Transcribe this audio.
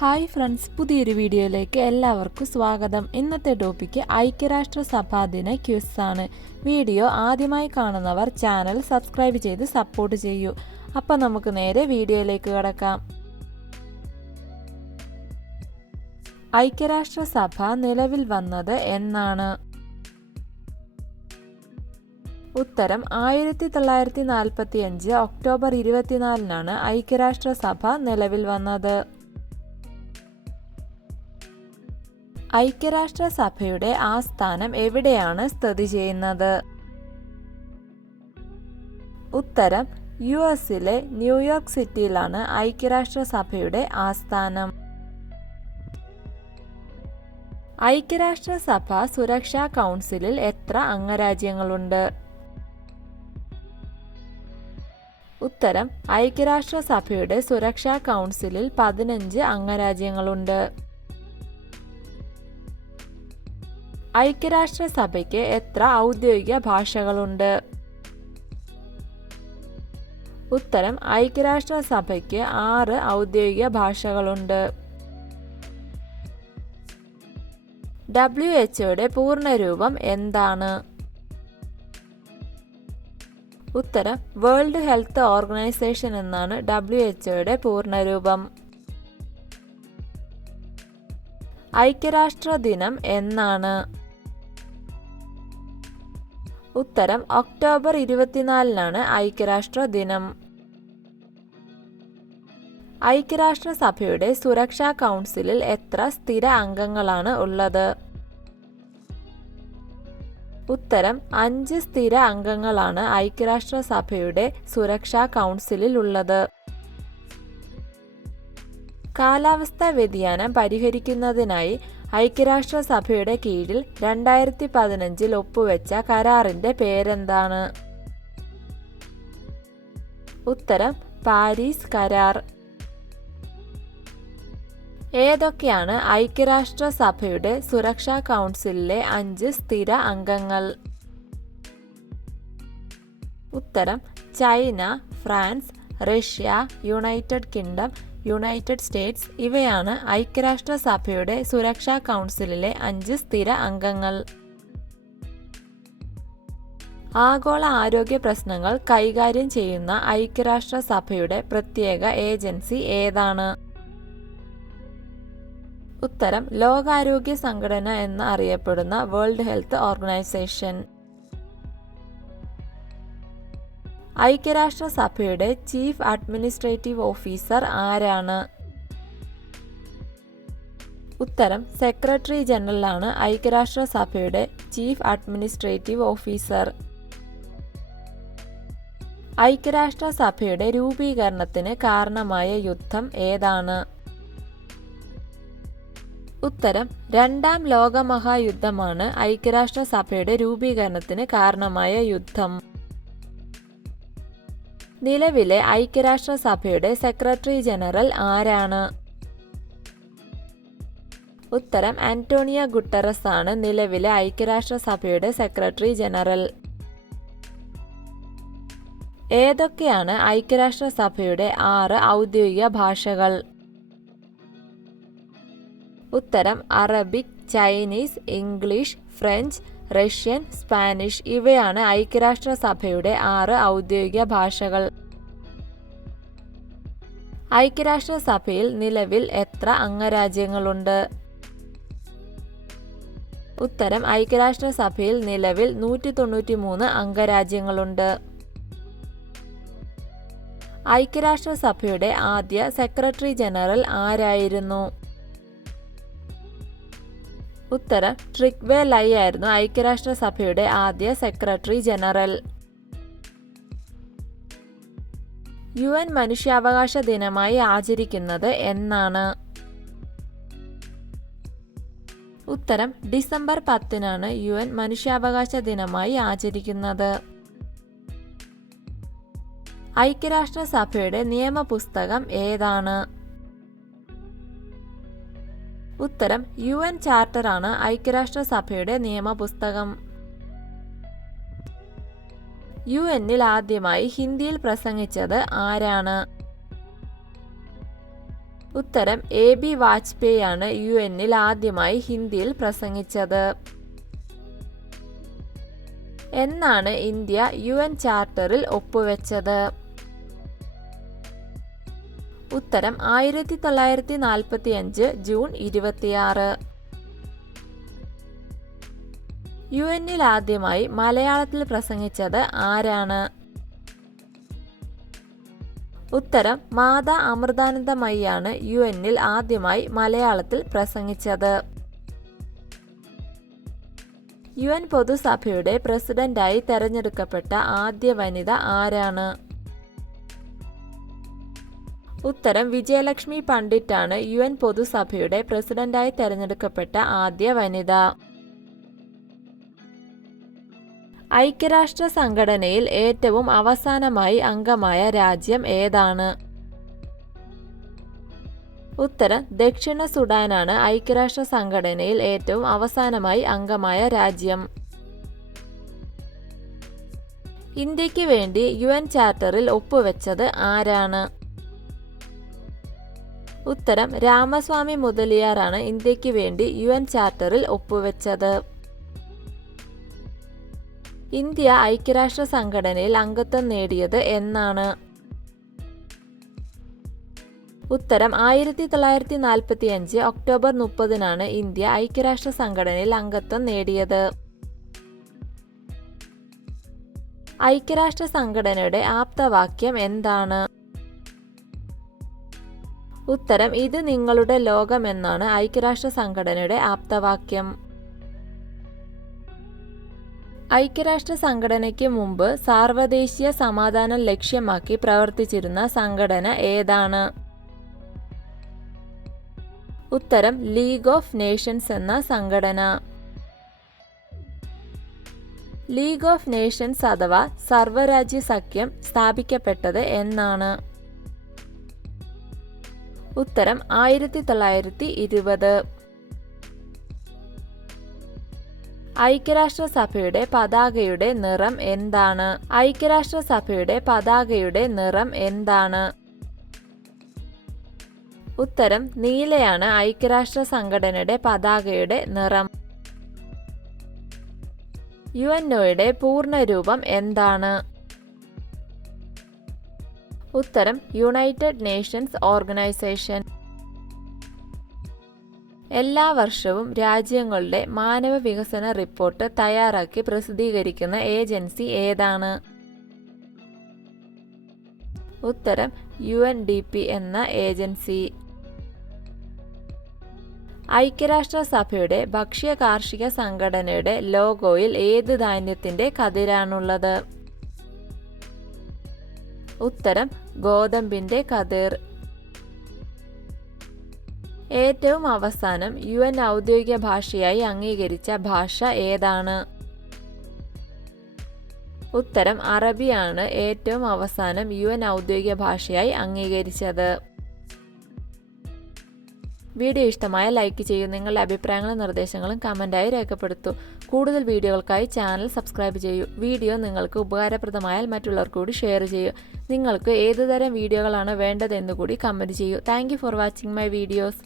Hi friends പുതിയൊരു വീഡിയോയിലേക്ക് എല്ലാവർക്കും സ്വാഗതം. ഇന്നത്തെ ടോപ്പിക്ക് ഐക്യരാഷ്ട്ര സഭാ ദിന ക്യൂസ് ആണ്. വീഡിയോ ആദ്യമായി കാണുന്നവർ ചാനൽ സബ്സ്ക്രൈബ് ചെയ്ത് സപ്പോർട്ട് ചെയ്യൂ. അപ്പം നമുക്ക് നേരെ വീഡിയോയിലേക്ക് കടക്കാം. ഐക്യരാഷ്ട്ര സഭ നിലവിൽ വന്നത് എന്നാണ്. ഉത്തരം ആയിരത്തി തൊള്ളായിരത്തി നാൽപ്പത്തി അഞ്ച് ഒക്ടോബർ ഇരുപത്തിനാലിനാണ് ഐക്യരാഷ്ട്ര സഭ നിലവിൽ വന്നത്. ഐക്യരാഷ്ട്ര സഭയുടെ ആസ്ഥാനം എവിടെയാണ് സ്ഥിതി ചെയ്യുന്നത്? ഉത്തരം യു എസിലെ ന്യൂയോർക്ക് സിറ്റിയിലാണ് ഐക്യരാഷ്ട്ര സഭയുടെ ആസ്ഥാനം. ഐക്യരാഷ്ട്ര സഭ സുരക്ഷാ കൗൺസിലിൽ എത്ര അംഗരാജ്യങ്ങളുണ്ട്? ഉത്തരം ഐക്യരാഷ്ട്ര സഭയുടെ സുരക്ഷാ കൗൺസിലിൽ പതിനഞ്ച് അംഗരാജ്യങ്ങളുണ്ട്. ഐക്യരാഷ്ട്ര സഭയ്ക്ക് എത്ര ഔദ്യോഗിക ഭാഷകളുണ്ട്? ഉത്തരം ഐക്യരാഷ്ട്ര സഭയ്ക്ക് ആറ് ഔദ്യോഗിക ഭാഷകളുണ്ട്. ഡബ്ല്യു എച്ച്ഒയുടെ പൂർണരൂപം എന്താണ്? ഉത്തരം വേൾഡ് ഹെൽത്ത് ഓർഗനൈസേഷൻ എന്നാണ് ഡബ്ല്യു എച്ച്ഒയുടെ പൂർണരൂപം. ഐക്യരാഷ്ട്ര ദിനം എന്നാണ്? ഉത്തരം ഒക്ടോബർ ഇരുപത്തിനാലിനാണ് ഐക്യരാഷ്ട്ര ദിനം. ഐക്യരാഷ്ട്ര സഭയുടെ സുരക്ഷാ കൗൺസിലിൽ എത്ര സ്ഥിര അംഗങ്ങളാണ് ഉള്ളത്? ഉത്തരം അഞ്ച് സ്ഥിര അംഗങ്ങളാണ് ഐക്യരാഷ്ട്ര സഭയുടെ സുരക്ഷാ കൗൺസിലിൽ ഉള്ളത്. കാലാവസ്ഥാ വ്യതിയാനം പരിഹരിക്കുന്നതിനായി ഐക്യരാഷ്ട്ര സഭയുടെ കീഴിൽ രണ്ടായിരത്തി പതിനഞ്ചിൽ ഒപ്പുവെച്ച കരാറിന്റെ പേരെന്താണ്? ഉത്തരം പാരീസ് കരാർ. ഏതൊക്കെയാണ് ഐക്യരാഷ്ട്രസഭയുടെ സുരക്ഷാ കൗൺസിലിലെ അഞ്ച് സ്ഥിര അംഗങ്ങൾ? ഉത്തരം China France Russia United Kingdom United States ഇവയാണ് ഐക്യരാഷ്ട്രസഭയുടെ സുരക്ഷാ കൗൺസിലിലെ അഞ്ച് സ്ഥിര അംഗങ്ങൾ. ആഗോള ആരോഗ്യ പ്രശ്നങ്ങൾ കൈകാര്യം ചെയ്യുന്ന ഐക്യരാഷ്ട്രസഭയുടെ പ്രത്യേക ഏജൻസി ഏതാണ്? ഉത്തരം ലോകാരോഗ്യ സംഘടന എന്ന് അറിയപ്പെടുന്ന വേൾഡ് ഹെൽത്ത് ഓർഗനൈസേഷൻ. ഐക്യരാഷ്ട്ര സഭയുടെ ചീഫ് അഡ്മിനിസ്ട്രേറ്റീവ് ഓഫീസർ ആരാണ്? ഉത്തരം സെക്രട്ടറി ജനറലാണ് ഐക്യരാഷ്ട്ര സഭയുടെ ചീഫ് അഡ്മിനിസ്ട്രേറ്റീവ് ഓഫീസർ. ഐക്യരാഷ്ട്രസഭയുടെ രൂപീകരണത്തിന് കാരണമായ യുദ്ധം ഏതാണ്? ഉത്തരം രണ്ടാം ലോകമഹായുദ്ധമാണ് ഐക്യരാഷ്ട്രസഭയുടെ രൂപീകരണത്തിന് കാരണമായ യുദ്ധം. നിലവിലെ ഐക്യരാഷ്ട്രസഭയുടെ സെക്രട്ടറി ജനറൽ ആരാണ്? ഉത്തരം ആന്റോണിയ ഗുട്ടറസ് ആണ് നിലവിലെ ഐക്യരാഷ്ട്രസഭയുടെ സെക്രട്ടറി ജനറൽ. ഏതൊക്കെയാണ് ഐക്യരാഷ്ട്രസഭയുടെ ആറ് ഔദ്യോഗിക ഭാഷകൾ? ഉത്തരം Arabic Chinese English French Russian Spanish ഇവയാണ് ഐക്യരാഷ്ട്ര സഭയുടെ ആറ് ഔദ്യോഗിക ഭാഷകൾ. ഐക്യരാഷ്ട്ര സഭയിൽ നിലവിൽ എത്ര അംഗരാജ്യങ്ങളുണ്ട്? ഉത്തരം ഐക്യരാഷ്ട്ര സഭയിൽ നിലവിൽ നൂറ്റി തൊണ്ണൂറ്റി മൂന്ന് അംഗരാജ്യങ്ങളുണ്ട്. ഐക്യരാഷ്ട്ര സഭയുടെ ആദ്യ സെക്രട്ടറി ജനറൽ ആരായിരുന്നു? ഉത്തരം ട്രിക്വേ ലൈ ആയിരുന്നു ഐക്യരാഷ്ട്രസഭയുടെ ആദ്യ സെക്രട്ടറി ജനറൽ. യു എൻ മനുഷ്യാവകാശ ദിനമായി ആചരിക്കുന്നത് എന്നാണ്. ഉത്തരം ഡിസംബർ പത്തിനാണ് യു എൻ മനുഷ്യാവകാശ ദിനമായി ആചരിക്കുന്നത്. ഐക്യരാഷ്ട്രസഭയുടെ നിയമപുസ്തകം ഏതാണ്? ഉത്തരം യു എൻ ചാർട്ടറാണ് ഐക്യരാഷ്ട്ര സഭയുടെ നിയമപുസ്തകം. യു എന്നിൽ ആദ്യമായി ഹിന്ദിയിൽ പ്രസംഗിച്ചത് ആരാണ്? ഉത്തരം എ ബി വാജ്പേയി ആണ് യു എന്നിൽ ആദ്യമായി ഹിന്ദിയിൽ പ്രസംഗിച്ചത്. എന്നാണ് ഇന്ത്യ യു എൻ ചാർട്ടറിൽ ഒപ്പുവെച്ചത്. ഉത്തരം ആയിരത്തി തൊള്ളായിരത്തി നാൽപ്പത്തി അഞ്ച് ജൂൺ ഇരുപത്തിയാറ്. യു എന്നിൽ ആദ്യമായി മലയാളത്തിൽ പ്രസംഗിച്ചത് ആരാണ്? ഉത്തരം മാതാ അമൃതാനന്ദമയ്യാണ് യു എന്നിൽ ആദ്യമായി മലയാളത്തിൽ പ്രസംഗിച്ചത്. യു എൻ പൊതുസഭയുടെ പ്രസിഡന്റായി തെരഞ്ഞെടുക്കപ്പെട്ട ആദ്യ വനിത ആരാണ്? ഉത്തരം വിജയലക്ഷ്മി പണ്ഡിറ്റാണ് യു എൻ പൊതുസഭയുടെ പ്രസിഡന്റായി തെരഞ്ഞെടുക്കപ്പെട്ട ആദ്യ വനിത. ഐക്യരാഷ്ട്ര സംഘടനയിൽ ഏറ്റവും അവസാനമായി അംഗമായ രാജ്യം ഏതാണ്? ഉത്തരം ദക്ഷിണ സുഡാനാണ് ഐക്യരാഷ്ട്ര സംഘടനയിൽ ഏറ്റവും അവസാനമായി അംഗമായ രാജ്യം. ഇന്ത്യയ്ക്ക് വേണ്ടി യു എൻ ചാർട്ടറിൽ ഒപ്പുവെച്ചത് ആരാണ്? ഉത്തരം രാമസ്വാമി മുതലിയാറാണ് ഇന്ത്യയ്ക്ക് വേണ്ടി യു എൻ ചാർട്ടറിൽ ഒപ്പുവെച്ചത്. ഇന്ത്യ ഐക്യരാഷ്ട്ര സംഘടനയിൽ അംഗത്വം നേടിയത് എന്നാണ്. ഉത്തരം ആയിരത്തി തൊള്ളായിരത്തി നാൽപ്പത്തി അഞ്ച് ഒക്ടോബർ മുപ്പതിനാണ് ഇന്ത്യ ഐക്യരാഷ്ട്ര സംഘടനയിൽ അംഗത്വം നേടിയത്. ഐക്യരാഷ്ട്ര സംഘടനയുടെ ആപ്തവാക്യം എന്താണ്? ഉത്തരം ഇത് നിങ്ങളുടെ ലോകമെന്നാണ് ഐക്യരാഷ്ട്ര സംഘടനയുടെ ആപ്തവാക്യം. ഐക്യരാഷ്ട്ര സംഘടനയ്ക്ക് മുമ്പ് സാർവദേശീയ സമാധാനം ലക്ഷ്യമാക്കി പ്രവർത്തിച്ചിരുന്ന സംഘടന ഏതാണ്? ഉത്തരം ലീഗ് ഓഫ് നേഷൻസ് എന്ന സംഘടന. ലീഗ് ഓഫ് നേഷൻസ് അഥവാ സർവരാജ്യ സഖ്യം സ്ഥാപിക്കപ്പെട്ടത് എന്നാണ്. ഉത്തരം ആയിരത്തി തൊള്ളായിരത്തി ഇരുപത്. ഐക്യരാഷ്ട്രസഭയുടെ പതാകയുടെ നിറം എന്താണ്? ഐക്യരാഷ്ട്രസഭയുടെ പതാകയുടെ നിറം എന്താണ്? ഉത്തരം നീലയാണ് ഐക്യരാഷ്ട്ര സംഘടനയുടെ പതാകയുടെ നിറം. യു എൻ ഒയുടെ പൂർണരൂപം എന്താണ്? ഉത്തരം യുണൈറ്റഡ് നേഷൻസ് ഓർഗനൈസേഷൻ എല്ലാ വർഷവും രാജ്യങ്ങളുടെ മാനവ വികസന റിപ്പോർട്ട് തയ്യാറാക്കി പ്രസിദ്ധീകരിക്കുന്ന ഏജൻസി ഏതാണ്? ഉത്തരം യു എൻ ഡി പി എന്ന ഏജൻസി. ഐക്യരാഷ്ട്രസഭയുടെ ഭക്ഷ്യ കാർഷിക സംഘടനയുടെ ലോഗോയിൽ ഏത് ധാന്യത്തിന്റെ കതിരാണുള്ളത്? ഉത്തരം ഗോതമ്പിന്റെ കതിർ. ഏറ്റവും അവസാനം യു എൻ ഔദ്യോഗിക ഭാഷയായി അംഗീകരിച്ച ഭാഷ ഏതാണ്? ഉത്തരം അറബിയാണ് ഏറ്റവും അവസാനം യു എൻ ഔദ്യോഗിക ഭാഷയായി അംഗീകരിച്ചത്. വീഡിയോ ഇഷ്ടമായ ലൈക്ക് ചെയ്യൂ. നിങ്ങളുടെ അഭിപ്രായങ്ങളും നിർദ്ദേശങ്ങളും കമന്റായി രേഖപ്പെടുത്തൂ. കൂടുതൽ വീഡിയോകൾക്കായി ചാനൽ സബ്സ്ക്രൈബ് ചെയ്യൂ. വീഡിയോ നിങ്ങൾക്ക് ഉപകാരപ്രദമായാൽ മറ്റുള്ളവർക്ക് കൂടി ഷെയർ ചെയ്യൂ. നിങ്ങൾക്ക് ഏതുതരം വീഡിയോകളാണ് വേണ്ടതെന്ന് കൂടി കമന്റ് ചെയ്യൂ. Thank for watching my videos.